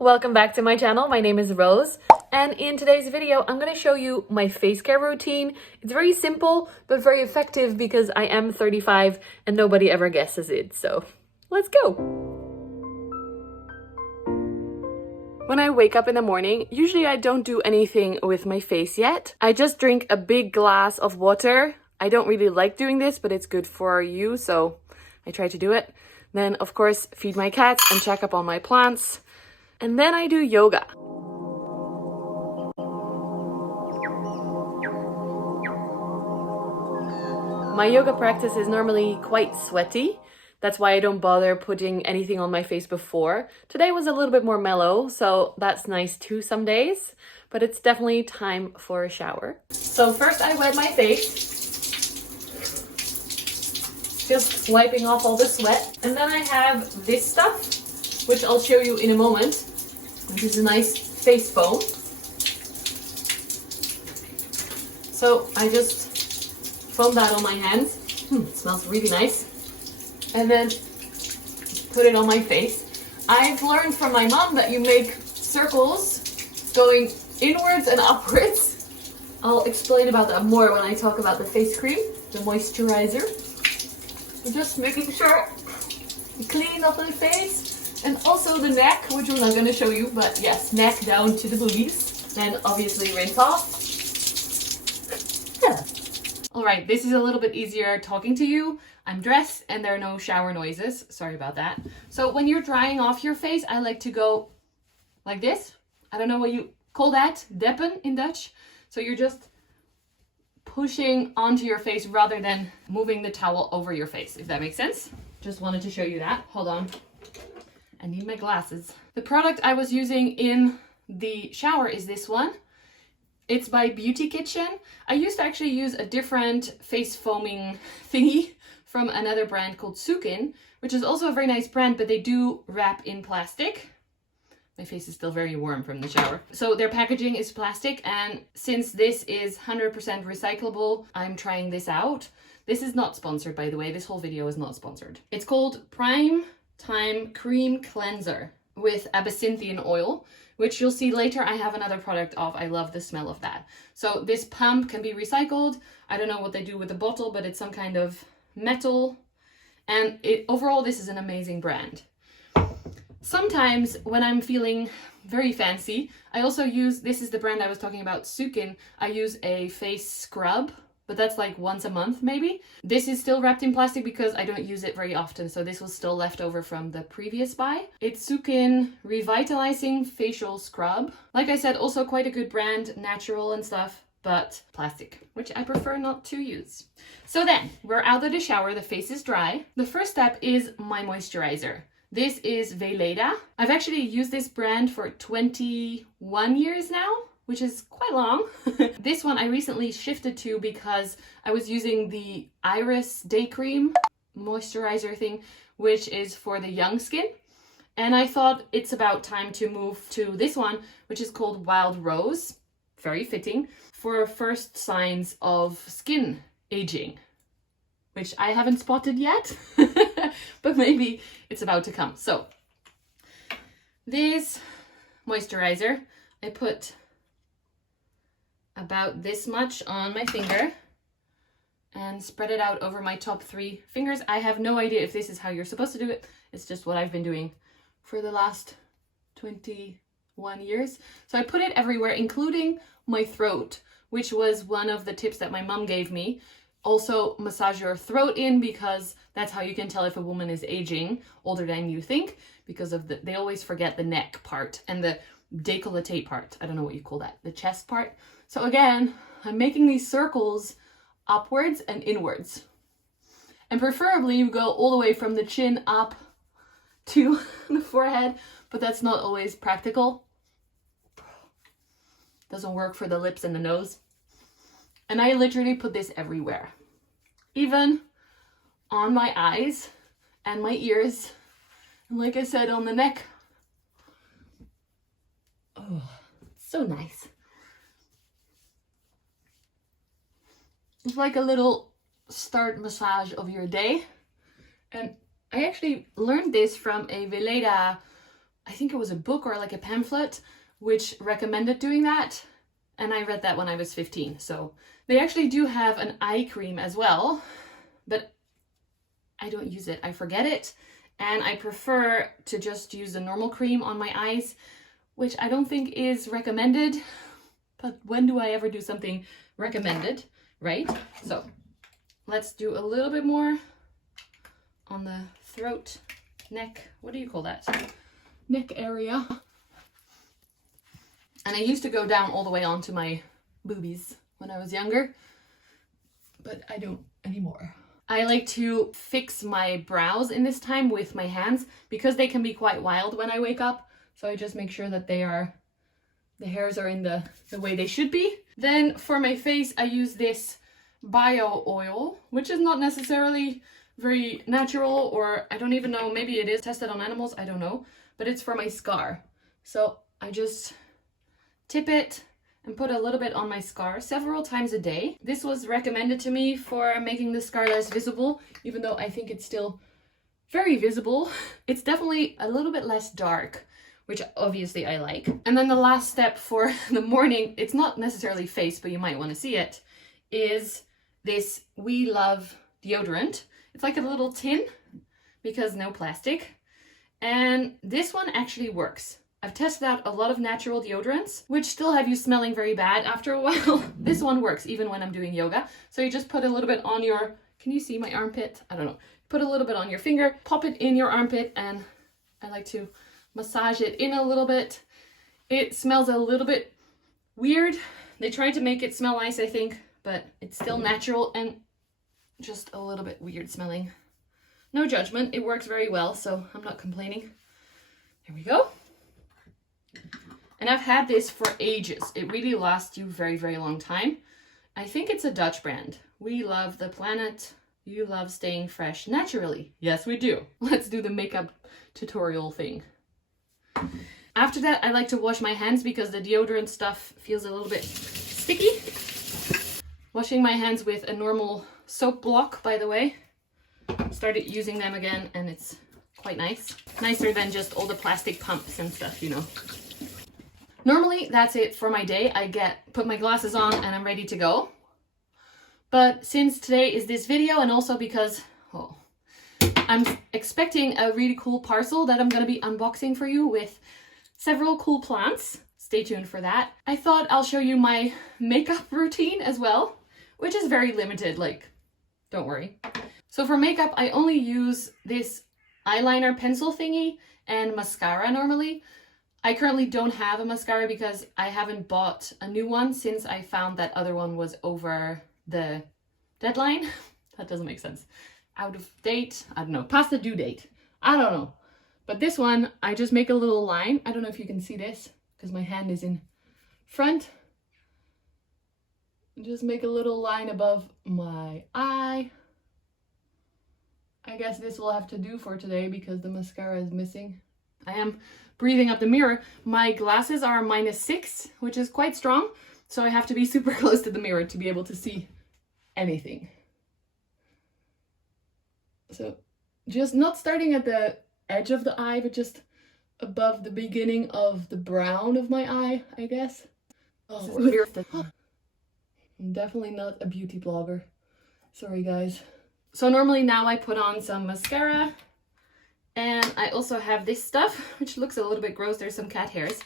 Welcome back to my channel. My name is Rose, and in today's video I'm going to show you my face care routine. It's very simple but very effective because I am 35 and nobody ever guesses it. So let's go. When I wake up in the morning, usually I don't do anything with my face yet. I just drink a big glass of water. I don't really like doing this, but it's good for you, so I try to do it. Then, of course, feed my cats and check up on my plants. And then I do yoga. My yoga practice is normally quite sweaty. That's why I don't bother putting anything on my face before. Today was a little bit more mellow, so that's nice too some days. But it's definitely time for a shower. So first I wet my face. Just wiping off all the sweat. And then I have this stuff, which I'll show you in a moment. This is a nice face foam. So I just foam that on my hands. It smells really nice. And then put it on my face. I've learned from my mom that you make circles going inwards and upwards. I'll explain about that more when I talk about the face cream, the moisturizer. So just making sure you clean up the face. And also the neck, which I'm not going to show you, but yes, neck down to the boobies. Then obviously rinse off. Yeah. Alright, this is a little bit easier talking to you. I'm dressed and there are no shower noises. Sorry about that. So when you're drying off your face, I like to go like this. I don't know what you call that, deppen in Dutch. So you're just pushing onto your face rather than moving the towel over your face, if that makes sense. Just wanted to show you that. Hold on. I need my glasses. The product I was using in the shower is this one. It's by Beauty Kitchen. I used to actually use a different face foaming thingy from another brand called Sukin, which is also a very nice brand, but they do wrap in plastic. My face is still very warm from the shower. So their packaging is plastic, and since this is 100% recyclable, I'm trying this out. This is not sponsored, by the way. This whole video is not sponsored. It's called Prime Time Cream Cleanser with absinthium oil, which you'll see later I have another product of. I love the smell of that. So this pump can be recycled. I don't know what they do with the bottle, but it's some kind of metal. And overall, this is an amazing brand. Sometimes when I'm feeling very fancy, I also use, this is the brand I was talking about, Sukin. I use a face scrub, but that's like once a month maybe. This is still wrapped in plastic because I don't use it very often, so this was still left over from the previous buy. It's Sukin Revitalizing Facial Scrub. Like I said, also quite a good brand, natural and stuff, but plastic, which I prefer not to use. So then, we're out of the shower, the face is dry. The first step is my moisturizer. This is Veleda. I've actually used this brand for 21 years now, which is quite long. This one I recently shifted to because I was using the Iris Day Cream moisturizer thing, which is for the young skin. And I thought it's about time to move to this one, which is called Wild Rose. Very fitting for first signs of skin aging, which I haven't spotted yet, but maybe it's about to come. So this moisturizer, I put about this much on my finger and spread it out over my top 3 fingers. I have no idea if this is how you're supposed to do it. It's just what I've been doing for the last 21 years. So I put it everywhere, including my throat, which was one of the tips that my mom gave me. Also, massage your throat in because that's how you can tell if a woman is aging older than you think, because of they always forget the neck part and the décolleté part. I don't know what you call that, the chest part. So again, I'm making these circles upwards and inwards. And preferably you go all the way from the chin up to the forehead, but that's not always practical. Doesn't work for the lips and the nose. And I literally put this everywhere. Even on my eyes and my ears. And like I said, on the neck. Oh, so nice. It's like a little start massage of your day. And I actually learned this from a Veleda I think it was a book or like a pamphlet which recommended doing that. And I read that when I was 15. So they actually do have an eye cream as well, but I don't use it. I forget it. And I prefer to just use a normal cream on my eyes, which I don't think is recommended. But when do I ever do something recommended, right? So let's do a little bit more on the throat, neck. What do you call that? Neck area. And I used to go down all the way onto my boobies when I was younger, but I don't anymore. I like to fix my brows in this time with my hands because they can be quite wild when I wake up. So I just make sure that the hairs are in the way they should be. Then for my face, I use this bio oil, which is not necessarily very natural, or I don't even know, maybe it is tested on animals, I don't know, but it's for my scar. So I just tip it and put a little bit on my scar several times a day. This was recommended to me for making the scar less visible, even though I think it's still very visible. It's definitely a little bit less dark, which obviously I like. And then the last step for the morning, it's not necessarily face, but you might want to see it, is this We Love deodorant. It's like a little tin because no plastic. And this one actually works. I've tested out a lot of natural deodorants, which still have you smelling very bad after a while. This one works even when I'm doing yoga. So you just put a little bit on your, can you see my armpit? I don't know. Put a little bit on your finger, pop it in your armpit, and I like to massage it in a little bit. It smells a little bit weird. They tried to make it smell nice, I think, but it's still natural and just a little bit weird smelling. No judgment. It works very well, so I'm not complaining. There we go. And I've had this for ages. It really lasts you very, very long time. I think it's a Dutch brand. We love the planet. You love staying fresh naturally. Yes, we do. Let's do the makeup tutorial thing. After that, I like to wash my hands because the deodorant stuff feels a little bit sticky. Washing my hands with a normal soap block, by the way. Started using them again and it's quite nice. Nicer than just all the plastic pumps and stuff, you know. Normally, that's it for my day. I put my glasses on and I'm ready to go. But since today is this video, and also because I'm expecting a really cool parcel that I'm going to be unboxing for you with several cool plants. Stay tuned for that. I thought I'll show you my makeup routine as well, which is very limited, like, don't worry. So for makeup, I only use this eyeliner pencil thingy and mascara normally. I currently don't have a mascara because I haven't bought a new one since I found that other one was over the deadline. That doesn't make sense. Out of date, I don't know, past the due date. I don't know. But this one, I just make a little line. I don't know if you can see this because my hand is in front. Just make a little line above my eye. I guess this will have to do for today because the mascara is missing. I am breathing up the mirror. My glasses are -6, which is quite strong. So I have to be super close to the mirror to be able to see anything. So just not starting at the edge of the eye, but just above the beginning of the brown of my eye, I guess. I'm definitely not a beauty blogger. Sorry, guys. So normally now I put on some mascara. And I also have this stuff, which looks a little bit gross. There's some cat hairs.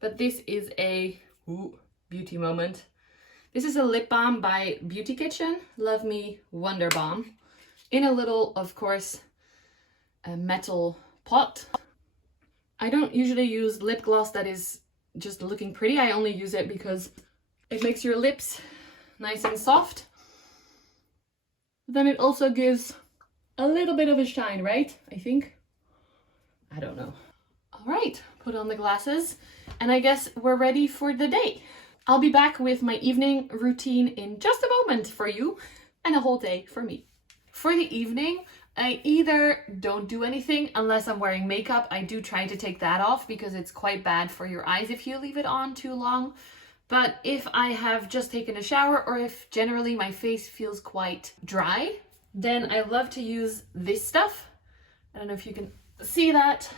But this is a beauty moment. This is a lip balm by Beauty Kitchen. Love Me Wonder Balm. In a little, of course, a metal pot. I don't usually use lip gloss that is just looking pretty. I only use it because it makes your lips nice and soft. But then it also gives a little bit of a shine, right? I think. I don't know. All right, put on the glasses and I guess we're ready for the day. I'll be back with my evening routine in just a moment for you and a whole day for me. For the evening, I either don't do anything unless I'm wearing makeup. I do try to take that off because it's quite bad for your eyes if you leave it on too long. But if I have just taken a shower or if generally my face feels quite dry, then I love to use this stuff. I don't know if you can see that.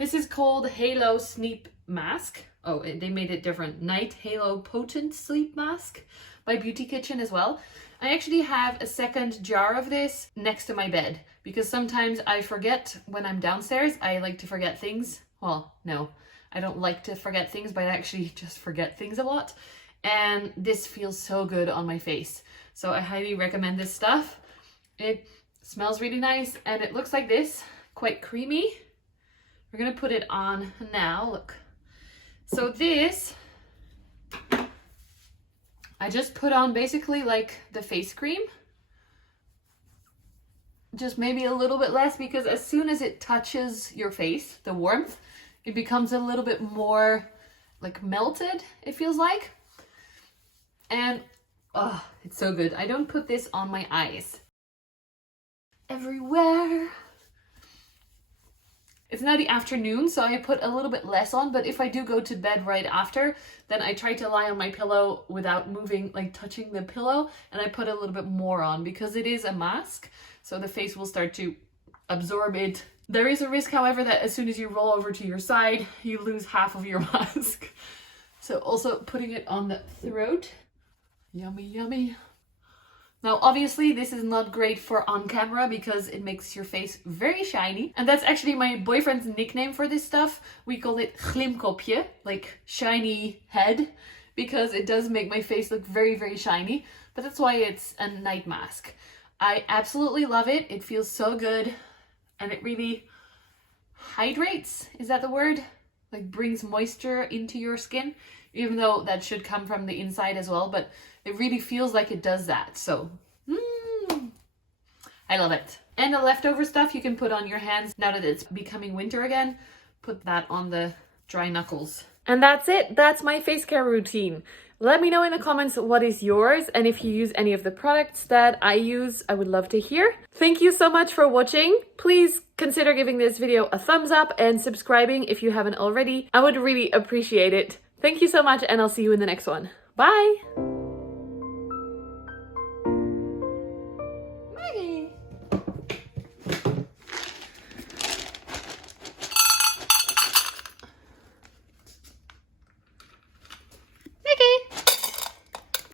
This is called Halo Sleep Mask. Oh, they made it different. Night Halo Potent Sleep Mask by Beauty Kitchen as well. I actually have a second jar of this next to my bed because sometimes I forget when I'm downstairs. I like to forget things. Well, no, I don't like to forget things, but I actually just forget things a lot. And this feels so good on my face. So I highly recommend this stuff. It smells really nice and it looks like this, quite creamy. We're gonna put it on now, look. So this, I just put on basically like the face cream. Just maybe a little bit less because as soon as it touches your face, the warmth, it becomes a little bit more like melted, it feels like. And oh, it's so good. I don't put this on my eyes. Everywhere. It's now the afternoon, so I put a little bit less on, but if I do go to bed right after, then I try to lie on my pillow without moving, like touching the pillow, and I put a little bit more on because it is a mask, so the face will start to absorb it. There is a risk, however, that as soon as you roll over to your side, you lose half of your mask. So also putting it on the throat. Yummy, yummy. Now, obviously, this is not great for on camera because it makes your face very shiny. And that's actually my boyfriend's nickname for this stuff. We call it glimkopje, like shiny head, because it does make my face look very, very shiny. But that's why it's a night mask. I absolutely love it. It feels so good. And it really hydrates, is that the word? Like brings moisture into your skin, even though that should come from the inside as well. But it really feels like it does that. So, I love it. And the leftover stuff you can put on your hands now that it's becoming winter again. Put that on the dry knuckles. And that's it. That's my face care routine. Let me know in the comments what is yours, and if you use any of the products that I use, I would love to hear. Thank you so much for watching. Please consider giving this video a thumbs up and subscribing if you haven't already. I would really appreciate it. Thank you so much, and I'll see you in the next one. Bye!